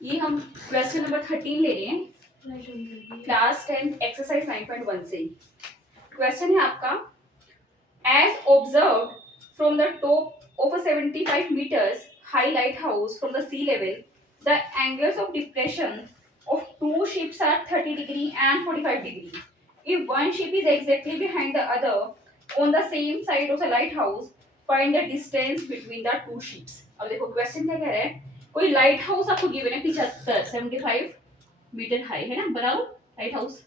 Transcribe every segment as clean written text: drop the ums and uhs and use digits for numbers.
ये हम question number 13 ले रहे हैं क्लास 10 एक्सरसाइज 9.1 से। क्वेश्चन है आपका, as observed from the top of a 75 meters high lighthouse from the sea level, the angles of depression of two ships are 30 degree and 45 degree. If one ship is exactly behind the other on the same side of the lighthouse, find the distance between the two ships. अब देखो question क्या कह रहा है, कोई light house आपको given है 75 metre high है ना, बनाओ लाइट हाउस।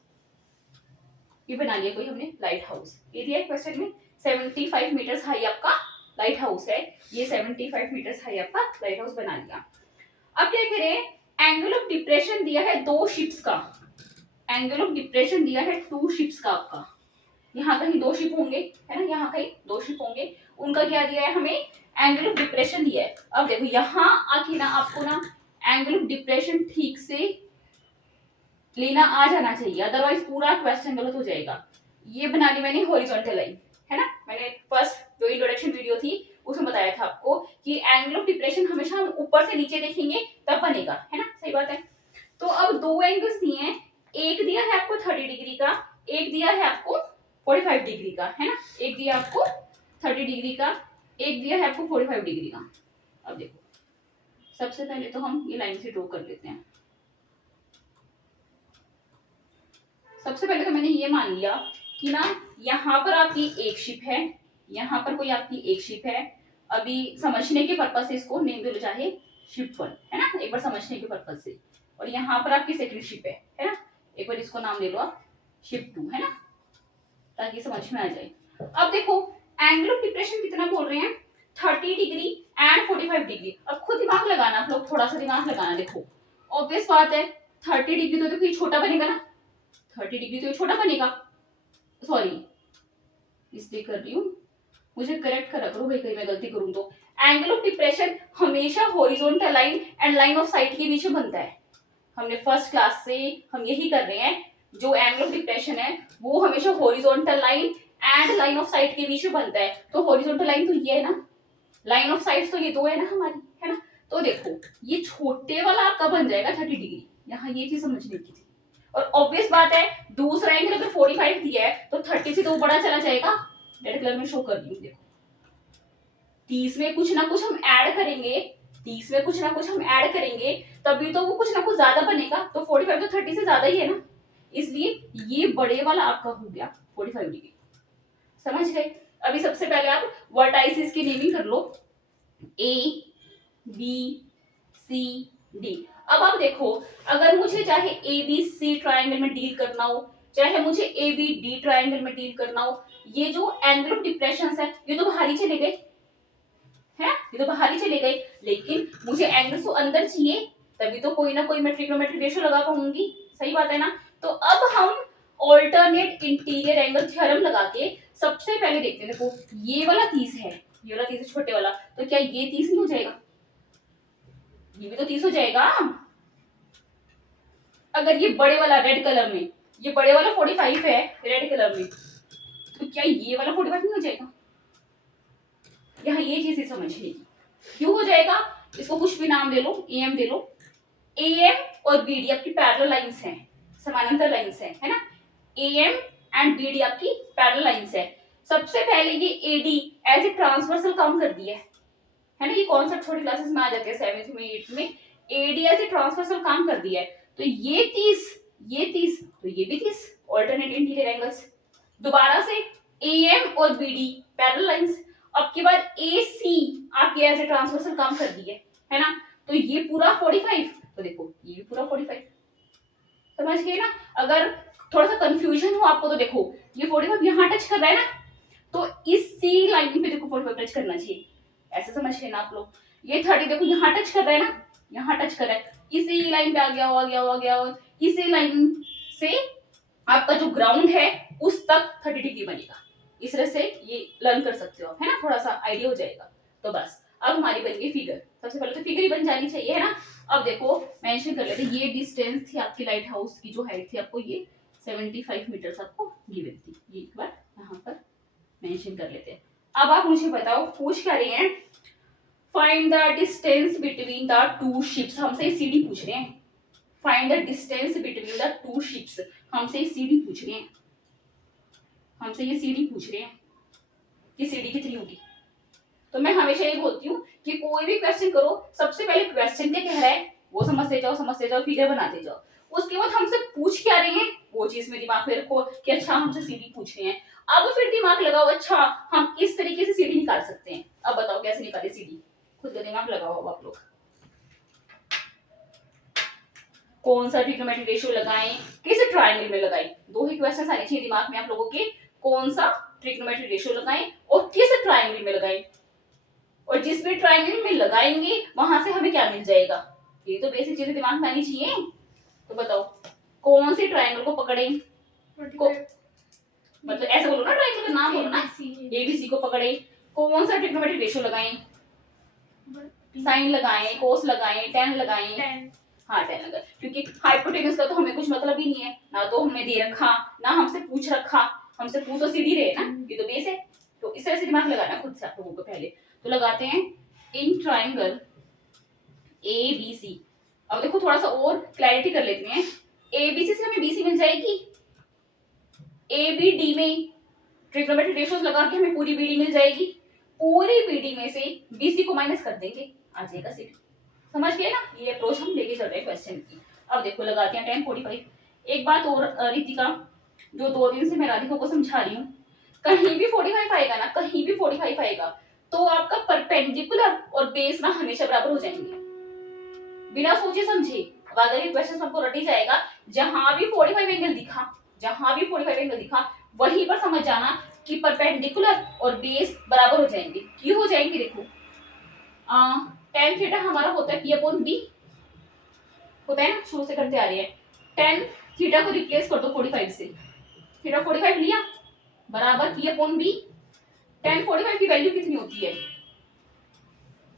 ये बना लिया कोई हमने लाइट हाउस, ये दिया क्वेश्चन में 75 मीटर्स हाई आपका लाइट हाउस है। ये 75 मीटर्स हाई आपका लाइट हाउस बना लिया। अब क्या करें, एंगल ऑफ डिप्रेशन दिया है दो शिप्स का, एंगल ऑफ डिप्रेशन दिया है टू शिप्स का आपका। यहाँ कहीं दो शिप होंगे है ना, यहाँ कहीं दो शिप होंगे, उनका क्या दिया है हमें, एंगल ऑफ डिप्रेशन दिया है। अब देखो यहाँ आके ना आपको ना एंगल ऑफ डिप्रेशन ठीक से लेना आ जाना चाहिए, अदरवाइज पूरा क्वेश्चन गलत हो जाएगा। ये बना ली मैंने हॉरिजॉन्टल लाइन है ना, मैंने फर्स्ट जो इंट्रोडक्शन वीडियो थी उसमें बताया था आपको कि एंगल ऑफ डिप्रेशन हमेशा हम ऊपर से नीचे देखेंगे तब बनेगा, है ना, सही बात है। तो अब दो एंगल्स दिए हैं, एक दिया है आपको 30 डिग्री का, एक दिया है आपको 45 डिग्री का, है ना, एक दिया आपको 30 डिग्री का, एक दिया है आपको 45 डिग्री का। अब देखो सबसे पहले तो हम ये लाइन से ड्रॉ कर लेते हैं। सबसे पहले तो मैंने ये मान लिया कि ना यहाँ पर आपकी एक शिप है, यहाँ पर कोई आपकी एक शिप है। अभी समझने के पर्पज से इसको नेम दे लो चाहे शिप 1, है ना, एक बार समझने के पर्पज से। और यहाँ पर आपकी सेकंड शिप है ना, एक बार इसको नाम दे लो आप शिप 2, है ना, ताकि समझ में आ जाए। अब देखो एंगल ऑफ डिप्रेशन कितना बोल रहे हैं, 30 डिग्री एंड 45 डिग्री। अब खुद दिमाग लगाना आप लोग, थोड़ा सा दिमाग लगाना। देखो ऑब्वियस बात है 30 डिग्री तो देखो ये छोटा बनेगा ना, 30 डिग्री तो ये छोटा बनेगा, सॉरी इसलिए कर रही हूँ, मुझे करेक्ट करा करो भाई कहीं मैं गलती करूँ तो। एंगल ऑफ डिप्रेशन हमेशा horizontal line and line of site के बीच में बनता है। हमने फर्स्ट क्लास से हम यही कर रहे हैं, जो एंगल ऑफ डिप्रेशन है वो हमेशा horizontal line and line of site के बीच में बनता है। तो हॉरिजॉन्टल लाइन तो ये है ना, लाइन ऑफ साइट तो ये दो है ना हमारी, है ना। तो देखो ये छोटे वाला आपका बन जाएगा 30 डिग्री, यहाँ ये चीज समझने की थी। और ऑब्वियस बात है दूसरा एंगल अगर 45 दिया है तो 30 से तो बड़ा चला जाएगा। रेड कलर में शो कर दी हूँ, देखो 30 में कुछ ना कुछ हम ऐड करेंगे, 30 में कुछ ना कुछ हम ऐड करेंगे तभी तो वो कुछ ना कुछ ज्यादा बनेगा। तो 45 तो 30 से ज्यादा ही है ना, इसलिए ये बड़े वाला आपका हो गया 45 डिग्री। समझ गए। अभी सबसे पहले आप वर्टाइसिस की नेमिंग कर लो, ए बी सी डी। अब आप देखो अगर मुझे चाहे ए बी सी ट्राइंगल में डील करना हो, चाहे मुझे ए बी डी ट्राइंगल में डील करना हो, ये जो एंगल ऑफ डिप्रेशन है ये तो बाहर ही चले गए, है ये तो बाहर ही चले गए। लेकिन मुझे एंगल्स तो अंदर चाहिए, तभी तो कोई ना कोई मैं ट्रिग्नोमेट्रिक रेशियो लगा पाऊंगी, सही बात है ना। तो अब हम ऑल्टरनेट इंटीरियर एंगल थ्योरम लगा के सबसे पहले देखते हैं। देखो ये वाला 30 है, ये वाला 30 है छोटे वाला, तो क्या ये 30 नहीं हो जाएगा, ये भी तो 30 हो जाएगा। अगर ये बड़े वाला रेड कलर में, ये बड़े वाला 45 है रेड कलर में, तो क्या ये वाला 45 नहीं हो जाएगा। यहाँ ये चीज समझिए क्यों हो जाएगा, इसको कुछ भी नाम दे लो, एम दे लो। एम और बीडी आपकी पैरेलल लाइंस हैं, समानांतर लाइंस हैं, है ना। एम एंड बीडी आपकी पैरेलल लाइंस है। सबसे पहले ये एडी एज ए ट्रांसवर्सल काम कर दिया है ना, ये कॉन्सेप्ट छोटी क्लासेस में आ जाते हैं 7th में 8th में। एडी एज ए ट्रांसवर्सल काम कर दिया है, तो ये 30 तो ये भी 30, ऑल्टरनेट इंटीरियर एंगल्स। दोबारा से एम और बीडी पैरेलल लाइंस। अब के बाद ए सी आपके ऐसे ट्रांसवर्सल काम कर दी है ना, तो ये पूरा 45, तो देखो ये भी पूरा 45। समझ गए ना। अगर थोड़ा सा कंफ्यूजन हो आपको तो देखो ये 45 यहाँ टच कर रहा है ना, तो इस सी लाइन पे देखो 45 टच करना चाहिए, ऐसे समझ लेना आप लोग। ये 30 देखो यहाँ टच कर रहा है ना, यहाँ टच कर रहा है, इसी लाइन पे आ गया, इसी लाइन से आपका जो ग्राउंड है उस तक 30 डिग्री बनेगा। इस तरह से ये लर्न कर सकते हो आप, है ना, थोड़ा सा आइडिया हो जाएगा। तो बस अब हमारी बन गई फिगर, सबसे पहले तो फिगर ही बन जानी चाहिए, है ना। अब देखो मेंशन कर लेते, ये डिस्टेंस थी आपकी लाइट हाउस की, जो हाइट थी आपको ये 75 मीटर्स आपको गिवन थी, ये एक बार यहाँ पर मेंशन कर लेते हैं। अब आप मुझे बताओ पूछ क्या रहे हैं, find the distance between the to ships, हमसे सीडी पूछ रहे हैं। Find the distance between the to ships, हमसे सीडी पूछ रहे हैं, हमसे ये सीडी पूछ रहे हैं कि सीडी कितनी होगी। तो मैं हमेशा ये बोलती हूँ कि कोई भी क्वेश्चन करो, सबसे पहले क्वेश्चन क्या कह रहा है वो समझते जाओ, फिगर बनाते जाओ। उसके बाद हमसे पूछ क्या रहे हैं वो चीज में दिमाग में रखो कि अच्छा हमसे सीडी पूछ रहे हैं। अब फिर दिमाग लगाओ, अच्छा हम इस तरीके से सीडी निकाल सकते हैं। अब बताओ कैसे निकाले सीडी, खुद का दिमाग लगाओ आप लोग। कौन सा ट्रिग्नोमेट्रिक रेशियो लगाएं, किस ट्रायंगल में लगाएं, दो ही क्वेश्चन आने चाहिए दिमाग में आप लोगों के। कौन सा ट्रिग्नोमेट्रिक रेशियो लगाएं और किस ट्रायंगल में लगाएं, और जिस भी ट्रायंगल में लगाएंगे वहां से हमें क्या मिल जाएगा। ये तो बेसिक चीजें दिमाग में आनी चाहिए। तो बताओ कौन से ट्रायंगल को पकड़े, मतलब ऐसे बोलो ना, ट्रायंगल का नाम बोलो ना, एबीसी को पकड़े। कौन सा ट्रिग्नोमेट्रिक रेशियो लगाएं, साइन लगाएं, कोस लगाएं, टेन लगाएं। हाँ 10 लगाएं, क्योंकि हाइपोटेन्यूज का तो हमें कुछ मतलब ही नहीं है, ना तो हमें दे रखा ना हमसे पूछ रखा। हमसे पूछ तो सीधी रहे ना, ये तो बेस है। तो इस तरह से दिमाग लगाना खुद से आप लोगों को। पहले तो लगाते हैं इन ट्रायंगल एबीसी। अब देखो थोड़ा सा और क्लैरिटी कर लेते हैं। एबीसी से हमें बीसी मिल जाएगी, एबीडी में ट्रिग्नोमेट्रिक रेशियोज लगा के हमें पूरी बीडी मिल जाएगी। पूरी बीडी में से बीसी को माइनस कर देंगे, आ जाएगा सीडी। समझ गए ना, ये अप्रोच हम लेके चल रहे हैं क्वेश्चन की। अब देखो लगाते हैं 1045। एक बात और रितिका, जो 2 दिन से मैं राधिका को समझा रही हूँ, कहीं भी 45 आएगा ना, कहीं भी 45 आएगा तो आपका परपेंडिकुलर और बेस ना हमेशा बराबर हो जाएंगे, बिना सोचे समझे। अगर ये क्वेश्चन आपको रटी जाएगा, जहां भी 45 एंगल दिखा, जहां भी 45 एंगल दिखा वहीं पर समझ जाना कि परपेंडिकुलर और बेस बराबर हो जाएंगे। क्यों हो जाएंगे, देखो tan थीटा हमारा होता है p अपॉन b, होता है ना, शुरू से करते आ रहे हैं। tan थीटा को रिप्लेस कर दो 45 से, थीटा 45 लिया बराबर p अपॉन b। tan 45 की वैल्यू कितनी होती है,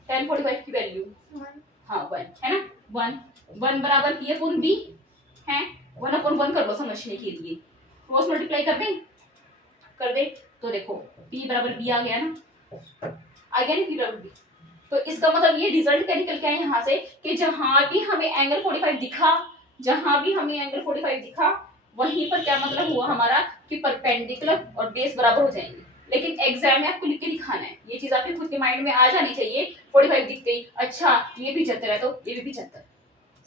tan 45 की वैल्यू 1 है ना, 1 बराबर p अपॉन b है। 1 अपॉन 1 कर लो समझने के लिए, क्रॉस मल्टीप्लाई कर दे तो देखो p बराबर b आ गया ना, आ गया ना p बराबर b। तो इसका मतलब ये रिजल्ट क्या निकल के आया यहाँ से कि जहां भी हमें एंगल 45 दिखा, जहां भी हमें एंगल 45 दिखा वहीं पर क्या मतलब हुआ हमारा कि परपेंडिकुलर और बेस बराबर हो जाएंगे। लेकिन एग्जाम में आपको लिख के दिखाना है, ये चीज आपके खुद के माइंड में आ जानी चाहिए। 45 दिख गई, अच्छा ये 75 है तो ये भी 75,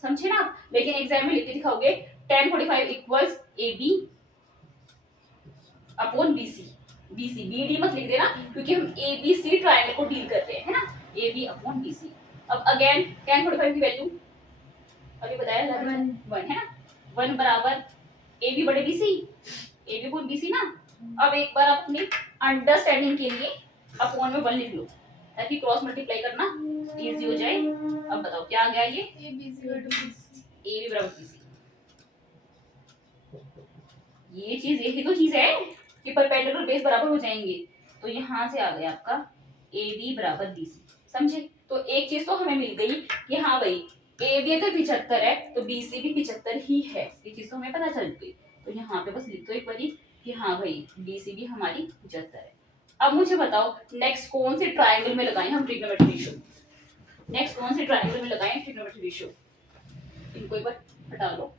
समझे ना आप। लेकिन एग्जाम में लिख के दिखाओगे tan 45 equals AB upon BC। BC BD मत लिख देना, क्योंकि हम ABC ट्रायंगल को डील करते हैं, है ना, AB अपॉन BC। अब अगेन tan 45 की वैल्यू अभी बताया था 1 है ना, 1 बराबर AB बटे BC, AB अपॉन BC ना। अब एक बार आप अपनी अंडरस्टैंडिंग के लिए अपॉन में 1 लिख लो ताकि क्रॉस मल्टीप्लाई करना इजी हो जाए। अब बताओ क्या आ गया, ये AB बराबर BC। ये चीज, यही तो चीज है कि परपेंडिकुलर बेस बराबर हो जाएंगे। तो यहाँ से आ गया आपका AB बराबर BC, समझे। तो एक चीज तो हमें मिल गई कि हाँ भाई AB अगर 75 है तो BC भी 75 ही है, ये चीज तो हमें पता चल गई। तो यहाँ पे बस लिख दो एक बारी कि हाँ भाई BC भी हमारी 75 है। अब मुझे बताओ नेक्स्ट कौन से ट्रायंगल में लगाएं हम ट्रिग्नोमेट्रिक रेशियो, नेक्स्ट कौन से ट्रायंगल में लगाएं ट्रिग्नोमेट्रिक रेशियो। इनको एक बार हटा लो।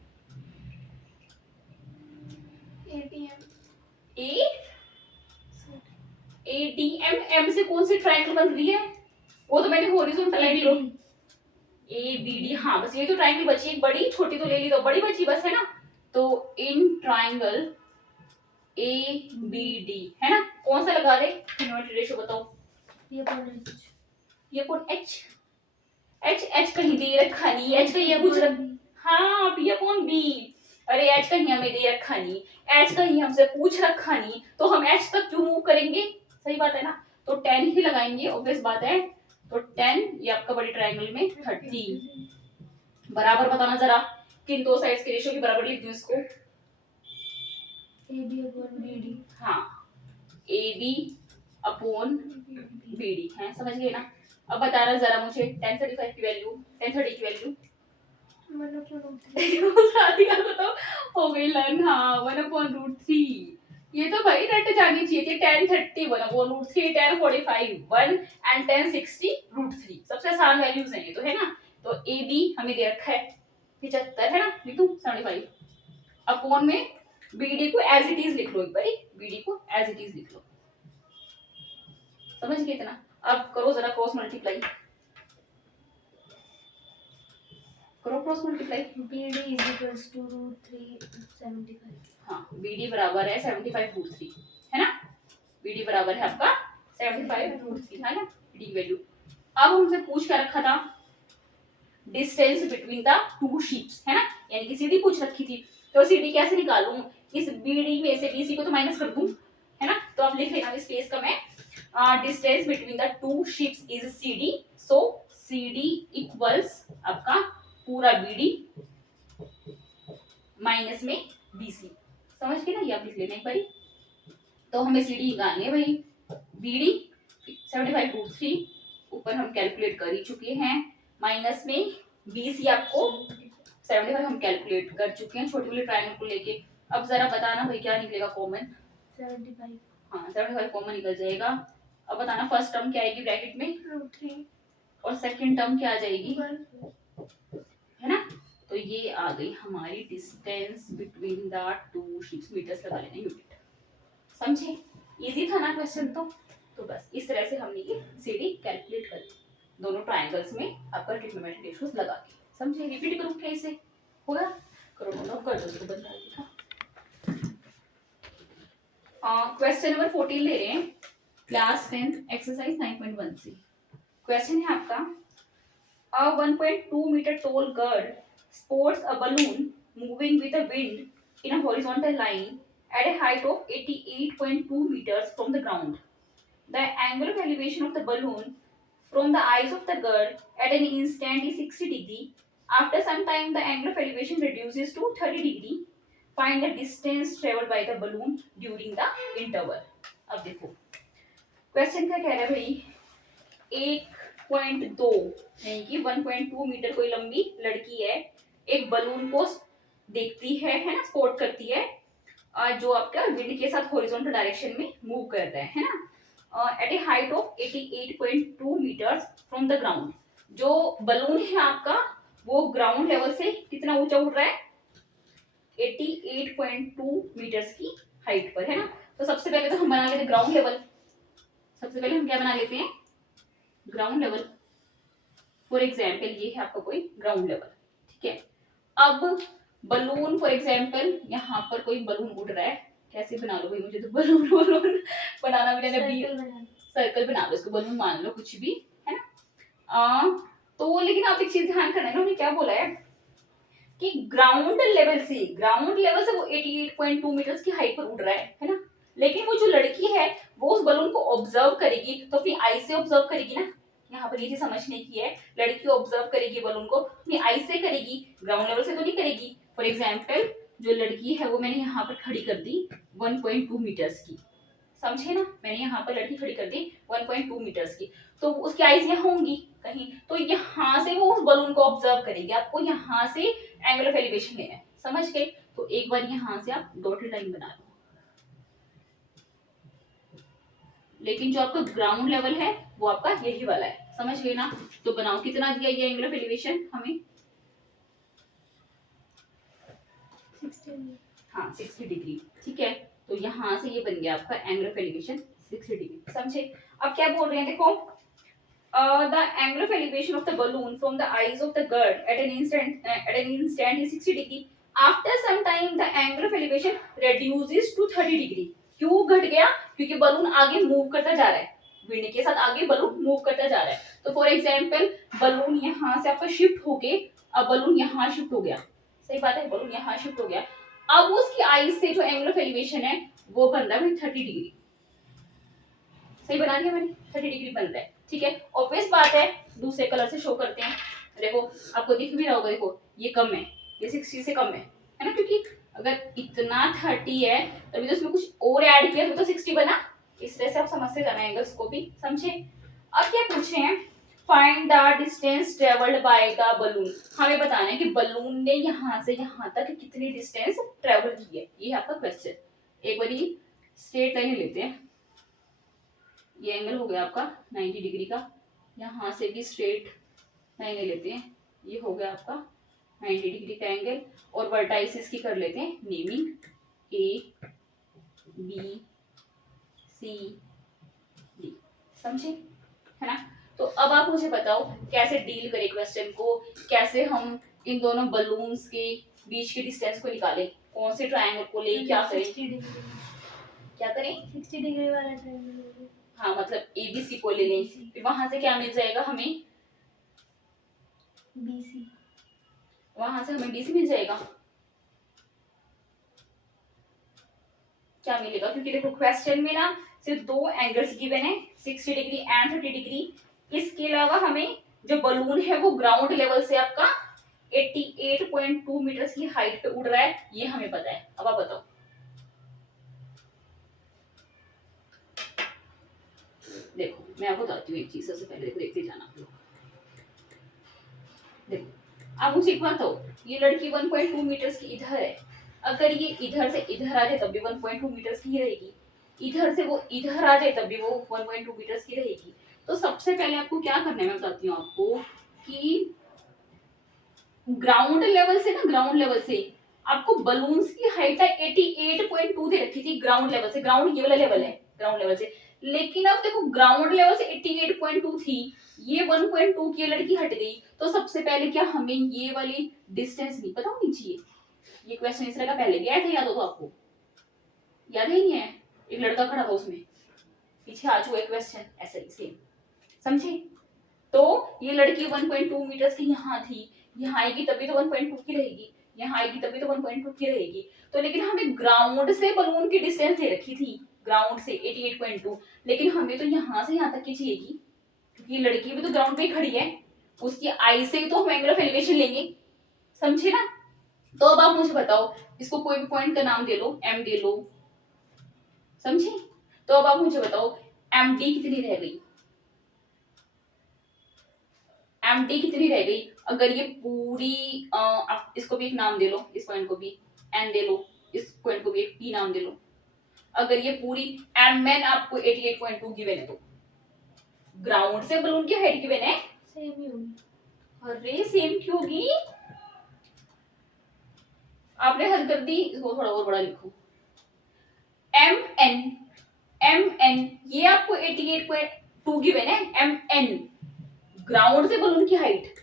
ADM, M से कौन सी ट्रायंगल बन रही है, वो तो मैंने हॉरिजॉन्टल लाइन ड्रॉ। ABD, हाँ बस ये तो ट्रायंगल बची, एक बड़ी छोटी तो ले ली, तो बड़ी बची बस, है ना। तो इन ट्रायंगल ABD है ना, कौन सा लगा दे ट्रिग्नोमेट्रिक रेशियो बताओ। P अपॉन H, H कहीं दे रखा नहीं, H कहीं कुछ रख, हाँ P अपॉन B। अरे H कहीं हमें दे रखा नहीं, H कहीं हमसे पूछ रखा नहीं, तो हम H तक क्यों मूव करेंगे, सही बात है ना। तो 10 ही लगाएंगे, ऑब्वियस बात है। तो 10 ये आपका बड़ी ट्रायंगल में 30 बराबर, बताना जरा किन दो साइड्स के रेशियो के बराबर लिख दूं इसको। AB अपॉन BD, हाँ AB अपॉन BD है, समझ गए ना। अब बताना जरा मुझे tan 35 की वैल्यू, tan 30 की वैल्यू। राधिका को तो हो गई लर्न, हाँ 1/√3। ये तो भाई रट जानी चाहिए थी। 1031 वो रूट 3 1045 1 एंड 1060 रूट 3 सबसे आसान वैल्यूज हैं ये तो, है ना। तो ए बी हमें दे रखा है 75, है ना, नीतू 75 अपॉन में बी डी को एज इट इज लिख लो, एक बार बी डी को एज इट इज लिख लो, समझ गए इतना। अब करो जरा क्रॉस मल्टीप्लाई, करो cross multiply. BD is equals to root 375। हाँ BD बराबर है 75 रूट 3, है ना। BD बराबर है आपका 75 रूट 3, है ना BD की वैल्यू। अब हमसे पूछ कर रखा था distance between the two sheeps, है ना, यानी कि सीडी पूछ रखी थी। तो सीडी कैसे निकालूं, इस BD में से BC को तो माइनस कर दूं, है ना। तो अब लिख लेना इस केस का मैं distance between the two sheeps is CD, so CD equals आपका पूरा BD माइनस में BC, समझ के ना, ये आप लिख लेना एक बारी। तो हमें CD निकालनी है भाई, BD 75 रूट 3 ऊपर हम कैलकुलेट कर ही चुके हैं, माइनस में BC आपको 75 हम कैलकुलेट कर चुके हैं छोटे वाले ट्रायंगल को लेके। अब जरा बताना भाई क्या निकलेगा कॉमन। 75। हाँ 75 कॉमन निकल जाएगा। अब बताना फर्स्ट टर्म क्या आएगी ब्रैकेट में, रूट 3 और सेकंड टर्म क्या आ जाएगी, 1। है ना। तो ये आ गई हमारी distance between the two ships, meters लगा लेना यूनिट, समझे। इजी था ना क्वेश्चन तो बस इस तरह से हमने ये सीडी कैलकुलेट कर ली दोनों ट्रायंगल्स में आपका ट्रिग्नोमेट्रिक रेशियोस लगा के, समझे। रिपीट करूं क्या इसे, होगा करो नोट कर दो इसको, बंदा लिखा। क्वेश्चन नंबर 14 ले रहे हैं, क्लास 10 एक्सरसाइज 9.1 से। क्वेश्चन है आपका, a 1.2 meter tall girl sports a balloon moving with the wind in a horizontal line at a height of 88.2 meters from the ground. The angle of elevation of the balloon from the eyes of the girl at an instant is 60 degree. After some time, the angle of elevation reduces to 30 degree. Find the distance traveled by the balloon during the interval. अब देखो question क्या कह रहा है भाई, 1.2 यानी कि 1.2 metre कोई लंबी लड़की है, एक बलून को देखती है ना, स्पोर्ट करती है, जो आपका विंड के साथ हॉरिजॉन्टल डायरेक्शन में मूव कर रहा है ना, at a height of 88.2 meters from the ground. जो बलून है आपका वो ग्राउंड लेवल से कितना ऊंचा उड़ रहा है, 88.2 मीटर्स की हाइट पर, है ना। तो सबसे पहले तो हम बना लेते हैं ग्राउंड लेवल, सबसे पहले हम क्या बना लेते हैं, ग्राउंड लेवल। फॉर एग्जाम्पल ये है आपका कोई ग्राउंड लेवल, ठीक है। अब बलून फॉर एग्जाम्पल यहाँ पर कोई बलून उड़ रहा है, कैसे बना लो भाई, मुझे तो बलून बलून बनाना भी नहीं, सर्कल बना लो इसको, बलून मान लो कुछ भी, है ना। तो लेकिन आप एक चीज ध्यान करना है, उन्होंने क्या बोला है कि ग्राउंड लेवल से वो 88.2 मीटर्स की हाइट पर उड़ रहा है ना। लेकिन वो जो लड़की है वो उस बलून को ऑब्जर्व करेगी, तो अपनी आई से ऑब्जर्व करेगी ना, यहाँ पर ये चीज समझने की है, लड़की ऑब्जर्व करेगी बलून को अपनी आई से करेगी, ग्राउंड लेवल से तो नहीं करेगी। फॉर एग्जाम्पल जो लड़की है वो मैंने यहाँ पर खड़ी कर दी 1.2 मीटर्स की, समझे ना, मैंने यहाँ पर लड़की खड़ी कर दी 1.2 मीटर्स की, तो उसकी आईज यहाँ होंगी कहीं, तो यहाँ से वो उस बलून को ऑब्जर्व करेगी, आपको यहाँ से एंगल ऑफ एलिवेशन लेना है, समझ गए। तो एक बार यहाँ से आप डॉटेड लाइन बना लो, लेकिन जो आपका ग्राउंड लेवल है वो आपका यही वाला है, समझ गए ना। तो बनाओ, कितना दिया ये एंगल ऑफ एलिवेशन हमें, 60। हाँ 60 डिग्री, ठीक है। तो यहाँ से ये बन गया आपका एंगल ऑफ एलिवेशन 60 डिग्री, समझे। अब क्या बोल रहे हैं देखो, the angle of elevation of the balloon from the eyes of the girl at an instant is 60 degree. After some time, the angle of elevation reduces to 30 degree. क्यों घट गया, क्योंकि बलून आगे मूव करता जा रहा है, विंड के साथ आगे बलून मूव करता जा रहा है। तो फॉर एग्जाम्पल बलून यहाँ से आपका शिफ्ट होके अब बलून यहाँ शिफ्ट हो गया, सही बात है, बलून यहाँ शिफ्ट हो गया। अब उसकी आईज से जो एंगल ऑफ एलिवेशन है वो बन रहा है 30 डिग्री, सही बना दिया मैंने, 30 डिग्री बन रहा है, ठीक है। ऑब्वियस बात है, दूसरे कलर से शो करते हैं, देखो आपको दिख भी रहा होगा, देखो ये कम है, ये 60 से कम है ना, क्योंकि अगर इतना 30 है तभी तो उसमें कुछ और ऐड किया तो 60 बना, इस तरह से आप समझते जाना एंगल्स को भी, समझे। अब क्या पूछ रहे हैं, find the distance travelled by the balloon, हमें बताना है कि बलून ने यहाँ से यहाँ तक कितनी डिस्टेंस ट्रेवल की है, ये है आपका क्वेश्चन। एक बारी स्ट्रेट लाइन लेते हैं, ये एंगल हो गया आपका 90 डिग्री का, यहाँ से भी स्ट्रेट लाइन लेते हैं, ये हो गया आपका 90 डिग्री का एंगल। और वर्टाइसिस की कर लेते हैं naming, A B C D, समझे, है ना। तो अब आप मुझे बताओ कैसे डील करें क्वेश्चन को, कैसे हम इन दोनों बलून्स के बीच के डिस्टेंस को निकालें, कौन से ट्रायंगल को ले, क्या करें, 60 डिग्री, क्या करें, 60 डिग्री वाला ट्रायंगल। हाँ मतलब एबीसी को ले लें, फिर वहां से क्या मिल जाएगा हमें, बीसी, वहां से हमें बीसी मिल जाएगा, क्या मिलेगा, क्योंकि देखो क्वेश्चन में ना सिर्फ दो एंगल्स गिवन है, 60 डिग्री एंड 30 डिग्री। इसके अलावा हमें जो बलून है वो ग्राउंड लेवल से आपका 88.2 मीटर की हाइट पे उड़ रहा है, ये हमें पता है। अब आप बताओ, देखो मैं आपको बताती हूँ एक चीज, सबसे पहले देखो देखते जाना आप लोग। देखो आप मुझे एक बात बताओ, ये लड़की 1.2 मीटर की इधर है, अगर ये इधर से इधर आ जाए तब भी 1.2 मीटर की रहेगी, इधर से वो इधर आ जाए तब भी वो 1.2 मीटर की रहेगी। तो सबसे पहले आपको क्या करना है मैं बताती हूँ आपको, कि ग्राउंड लेवल से ना, ग्राउंड लेवल से आपको बलून्स की हाइट 88.2 दे रखी थी ग्राउंड लेवल से, ग्राउंड ये वाला लेवल है ग्राउंड लेवल से, लेकिन अब देखो ग्राउंड लेवल से 88.2 थी, ये 1.2 की लड़की हट गई, तो सबसे पहले क्या हमें ये वाली डिस्टेंस नहीं पता होनी चाहिए। ये क्वेश्चन इस तरह का पहले भी आया था, याद हो तो आपको, याद है नहीं है, एक लड़का खड़ा था उसमें पीछे आ चुका है क्वेश्चन ऐसे ही सेम, समझे। तो ये लड़की 1.2 मीटर की यहाँ थी, यहाँ आएगी तभी तो 1.2 की रहेगी, यहाँ आएगी तभी तो 1.2 की रहेगी। तो लेकिन हमें ग्राउंड से बलून की डिस्टेंस दे रखी थी, ग्राउंड से 88.2, लेकिन हमें तो यहाँ से यहाँ तक की चाहिएगी, क्योंकि लड़की भी तो ग्राउंड पे ही खड़ी है, उसकी आई से तो हम एंगल ऑफ एलिवेशन लेंगे, समझे ना। तो अब आप मुझे बताओ, इसको कोई भी पॉइंट का नाम दे लो, एम दे लो, समझे। तो अब आप मुझे बताओ एम डी कितनी रह गई, एम डी कितनी रह गई, अगर ये पूरी आप इसको भी एक नाम दे लो, इस पॉइंट को भी एन दे लो, इस पॉइंट को भी एक पी नाम दे लो, अगर ये पूरी एम एन आपको 88.2 गिवन है, तो ग्राउंड से बलून की हाइट गिवन है, सेम ही होगी। अरे सेम क्यों होगी, आपने हद कर दी, इसको थोड़ा और बड़ा लिखो, एम एन ये आपको 88.2 गिवन है, एम एन ग्राउंड से बलून की हाइट,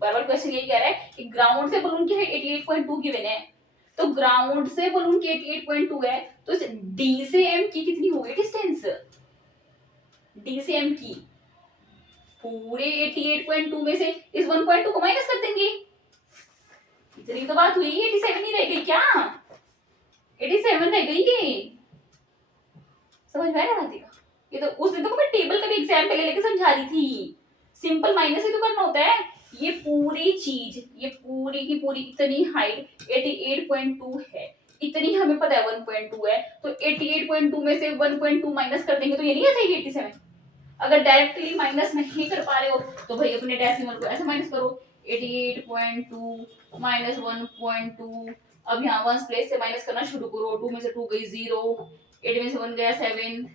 बार बार क्वेश्चन यही कह रहा है कि ग्राउंड से बलून की हाइट 88.2 गिवन है, तो ग्राउंड से बलून की 88.2 है, तो डी से एम की कितनी होगी डिस्टेंस, डी से एम की पूरे 88.2 में से इस 1.2 को माइनस कर देंगे, इतनी तो बात हुई, 87 ही रह गई क्या, 87 रह गई, ये समझ में आया बात का। ये तो उस दिन तो मैं टेबल का भी एग्जाम्पल लेके समझा रही थी, सिंपल माइनस ही तो करना होता है। ये पूरी चीज, ये पूरी की पूरी इतनी हाइट 88.2 है, इतनी हमें पता है 1.2 है, तो 88.2 में से 1.2 माइनस कर देंगे तो ये नहीं आ जाएगी 87। अगर डायरेक्टली माइनस नहीं कर पा रहे हो तो भाई अपने डेसिमल को ऐसे माइनस करो, 88.2 माइनस 1.2, अब यहाँ वंस प्लेस से माइनस करना शुरू करो, 2 में से 2 गई 0, 8 में से 1 गया 7,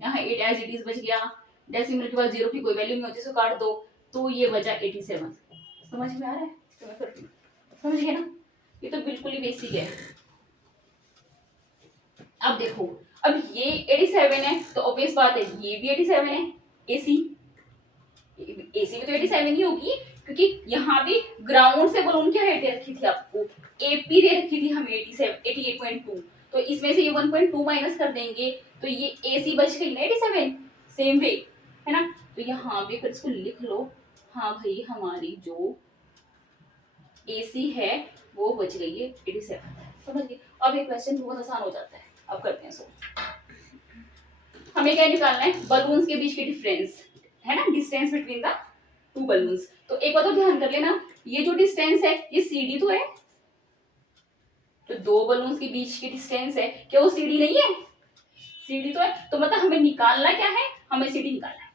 यहाँ 8 एज इट इज बच गया, डेसिमल के बाद 0 की कोई वैल्यू नहीं होती, इसको काट दो, तो ये बचा 87। समझ में आ रहा है, तो मैं करती हूँ, समझ गए ना, ये तो बिल्कुल ही बेसिक है। अब देखो, अब ये 87 है तो ऑब्वियस बात है ये भी 87 है, एसी एसी भी तो 87 ही होगी, क्योंकि यहाँ भी ग्राउंड से बलून की हाइट रखी थी आपको, एपी दे रखी थी हमें 88.2, तो इसमें से ये 1.2 माइनस कर देंगे तो ये एसी बच गई ना 87, सेम वे, है ना। तो यहाँ भी फिर इसको लिख लो, हाँ भाई हमारी जो एसी है वो बच गई है 87, समझ गए। अब ये क्वेश्चन बहुत आसान हो जाता है, अब करते हैं सो। हमें क्या निकालना है, बलून्स के बीच के डिफरेंस, है ना, distance between the two balloons. तो एक बात तो ध्यान कर लेना, ये जो डिस्टेंस है ये सीडी तो है, तो दो बलून्स के बीच की डिस्टेंस है, क्या वो सीडी नहीं है, सीडी तो है, तो मतलब हमें निकालना क्या है, हमें सीडी निकालना है।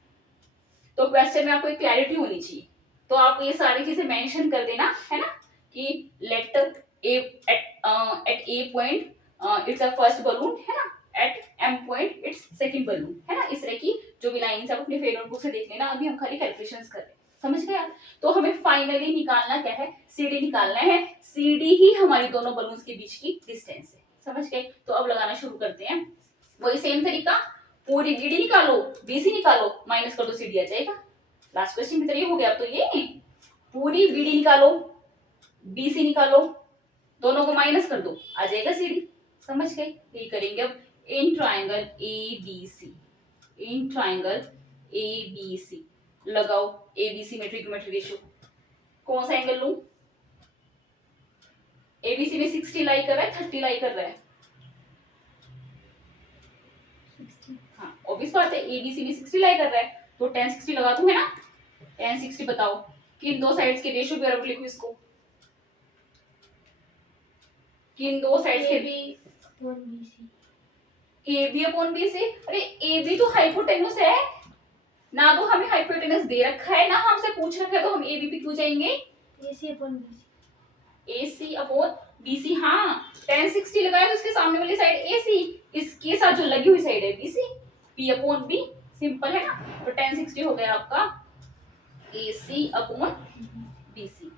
तो क्वेश्चन में आपको एक क्लैरिटी होनी चाहिए, तो आप ये सारी चीजें मेंशन कर देना, है ना, कि let A at A point it's a first balloon, है ना, at m point it's second value, है ना। इस तरह की जो भी लाइंस आप अपने फेयर नोटबुक से देख लेना, अभी हम खाली कैलकुलेशंस कर रहे हैं, समझ गए आप। तो हमें फाइनली निकालना क्या है, CD निकालना है। CD ही हमारी दोनों बलून्स के बीच की डिस्टेंस है, समझ गए। तो अब लगाना शुरू करते हैं, वही सेम तरीका, पूरी BD निकालो, BC निकालो, माइनस कर दो, CD आ जाएगा। लास्ट क्वेश्चन की तरह हो गया अब तो ये, पूरी BD निकालो, BC निकालो, दोनों को माइनस कर दो, आ जाएगा CD, समझ गए। ये करेंगे अब in triangle ABC, in triangle ABC लगाओ, ABC में ट्रिग्नोमेट्री रेशियो, कौन सा एंगल लूं, ABC में 60 लाई कर रहा है, 30 लाई कर रहा है, 60. हाँ ऑब्वियस बात है, ABC में 60 लाई कर रहा है, तो tan 60 लगा दूं, है ना। tan 60 बताओ किन दो साइड्स के रेशियो बराबर लिखूं इसको, किन दो साइड्स के, AB upon BC. AB upon BC, अरे AB तो हाइपोटेन्यूस है ना, तो हमें हाइपोटेन्यूस दे रखा है ना, हमसे पूछ रखा है, तो हम AB पे क्यों जाएंगे, AC upon BC. AC upon BC, हाँ tan 60 लगाया तो इसके सामने वाली साइड AC, इसके साथ जो लगी हुई साइड है BC, P upon B, simple है ना। तो tan 60 हो गया आपका AC अपॉन BC,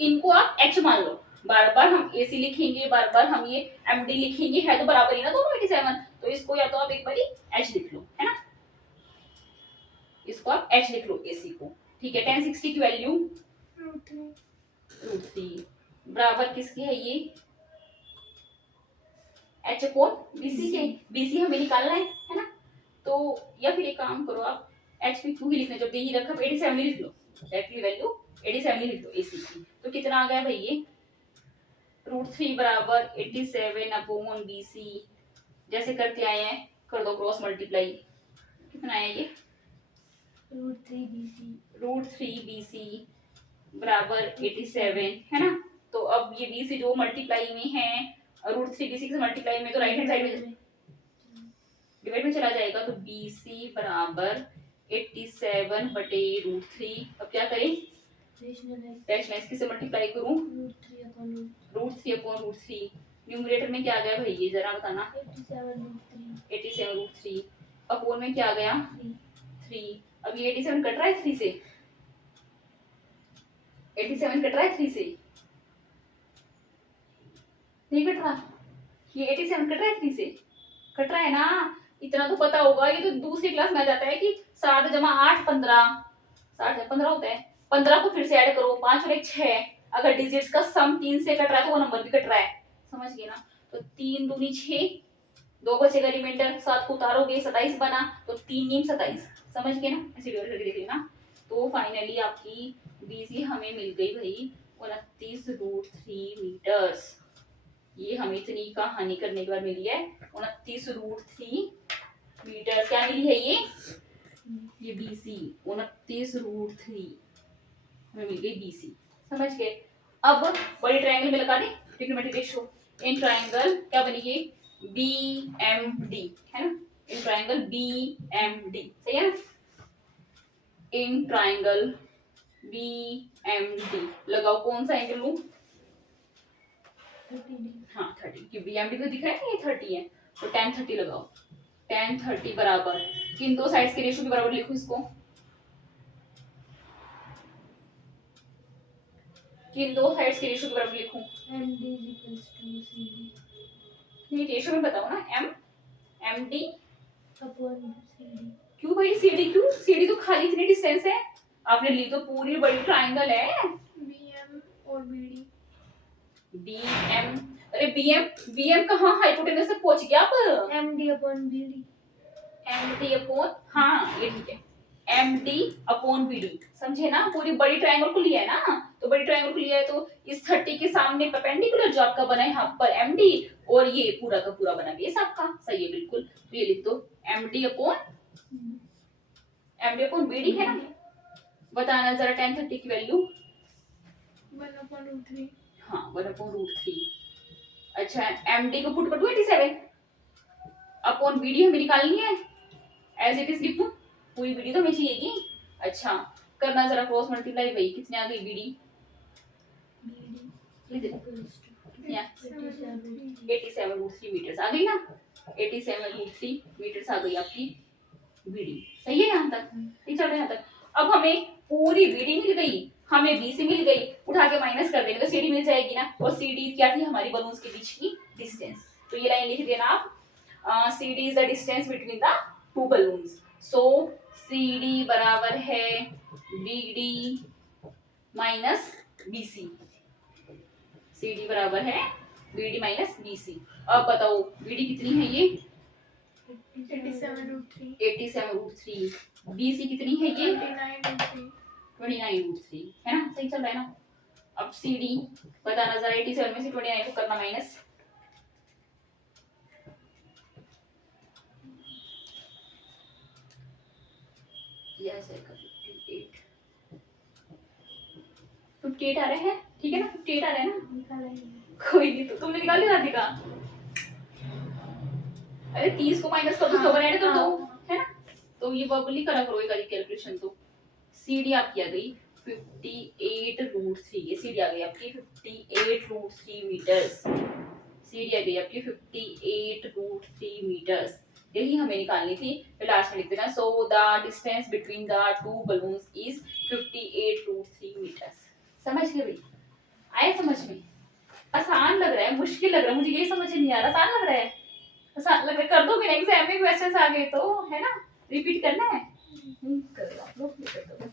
इनको आप H मान लो, बार बार हम AC लिखेंगे, बार बार हम ये MD लिखेंगे, है तो बराबर ही ना दोनों 87, तो इसको या तो आप एक बारी H लिख लो, है ना, इसको आप H लिख लो AC को, ठीक है। tan 60 की वैल्यू √3 बराबर किसकी है ये, H अपॉन BC के, BC हमें निकालना है ना। तो या फिर एक काम करो आप, H पे क्यों ही लिखना, जब यही रखा 87 लिख लो, डायरेक्टली वैल्यू 87 लिख लो AC की, तो कितना आ गया भाई ये, √3 बराबर 87 अपॉन BC, जैसे करते आए हैं कर दो क्रॉस मल्टीप्लाई, कितना आया ये, √3 BC बराबर 87, है ना। तो अब ये BC जो मल्टीप्लाई में है, √3 BC से मल्टीप्लाई में, तो राइट हैंड साइड में डिवाइड में चला जाएगा, तो BC बराबर 87 बटे √3, अब क्या करें, डैश लाइन किसे मल्टीप्लाई करूं, √3 अपॉन √3, न्यूमरेटर में क्या आ गया भाई ये जरा बताना, 87 √3, अपॉन में क्या आ गया 3, अब ये 87 कट रहा है 3 से, 87 कट रहा है 3 से, नहीं कट रहा, ये 87 कट रहा है 3 से, कट रहा है ना, इतना तो पता होगा, ये तो दूसरी क्लास में आ जाता है कि 7 जमा 8 15, 7 जमा 15 होता है, 15 को फिर से ऐड करो, 5 और 1 6, अगर डिजिट्स का सम 3 से कट रहा है तो वो नंबर भी कट रहा है, समझ गए ना। तो 3 दूनी 6, 2 बचेगा रिमाइंडर, 7 को उतारोगे 27 बना, तो 3 नीम 27, समझ गए ना, ऐसे डिवाइड करके देख लेना। तो फाइनली आपकी बीसी हमें मिल गई भाई 29√3 मीटर्स, ये हमें इतनी कहानी करने के बाद मिली है 29√3 मीटर, क्या मिली है ये BC 29√3 हमें मिल गई BC, समझ गए। अब बड़े ट्रायंगल में लगा दें ट्रिग्नोमेट्री रेशियो, इन ट्रायंगल क्या बनेगी BMD, है ना, इन ट्रायंगल BMD, सही है ना, इन ट्रायंगल BMD लगाओ, कौन सा एंगल लूं, हाँ 30, क्योंकि BMD तो दिख रहा है ना ये 30 है, तो tan 30 लगाओ, tan 30 बराबर किन दो साइड्स के रेशियो के बराबर लिखूं इसको, किन दो साइड्स के रेशियो के बराबर लिखूं, ये रेशियो में बताओ ना, MD क्यों भाई CD क्यों, CD तो खाली इतनी डिस्टेंस है, आपने ली तो पूरी बड़ी ट्रायंगल है, BM और BD, BM, अरे BM कहाँ हाइपोटेनस तक पहुंच गया, अब MD upon BD, MD upon, हाँ ये ठीक है, MD अपॉन BD, समझे ना, पूरी बड़ी ट्रायंगल को लिया है ना, तो बड़ी ट्रायंगल को लिया है, तो इस 30 के सामने परपेंडिकुलर जो आपका बना है यहाँ पर MD, और ये पूरा का पूरा बना बेस आपका, सही है बिल्कुल, तो ये लिख दो MD अपॉन BD, है ना। बताना जरा tan 30 की वैल्यू, 1/√3, हाँ 1/√3, अच्छा MD को पुट कर दूं 87 अपॉन BD हमें निकालनी है, एज इट इज लिख दूं, पूरी BD तो हमें चाहिएगी, अच्छा करना जरा क्रॉस मल्टीप्लाई, भाई कितने आ गई BD, ये देखो Yeah. 87 87√3 मीटर्स आ गई ना, 87√3 मीटर्स आ गई आपकी बीडी। सही है यहाँ तक, ठीक चल रहा है यहाँ तक। अब हमें पूरी बीडी मिल गई, हमें बी से मिल गई, उठा के माइनस कर देंगे तो सीडी मिल जाएगी ना। और सीडी क्या थी हमारी बलून्स के बीच की डिस्टेंस। तो ये लाइन लिख देना आप, CD is the distance between the two balloons. So CD बराबर है BD माइनस BC। CD बराबर है BD माइनस BC। अब बताओ BD कितनी है ये 87√3 87√3, BC कितनी है ये 29√3 29√3 है ना। सही चल रहा है ना। अब CD बताना जरा, 87 में से 29 को करना माइनस। यस 58 आ रहे हैं, ठीक है ना, 58 आ रहे हैं ना। निकाला ही नहीं। कोई नहीं, तो तुमने निकाल लिया राधिका। अरे 30 को माइनस कर दो, हाँ, ऐड कर दो, हाँ। है ना। तो ये वर्बली करा करो एक कैलकुलेशन। तो CD आपकी आ गई 58√3, ये CD आ गई आपकी 58√3 मीटर्स। CD आ गई आपकी 58√3 मीटर्स। यही हमें निकालनी थी। तो लास्ट में लिख देना, so the distance between the two balloons is 58√3 meters. समझ गए भाई? आया समझ में? आसान लग रहा है, मुश्किल लग रहा है, मुझे यही समझ नहीं आ रहा। आसान लग रहा है, आसान लग रहा है। कर दोगे ना एग्जाम में क्वेश्चंस आ गए तो, है ना। रिपीट करना है, करो आप लोग, कर दो।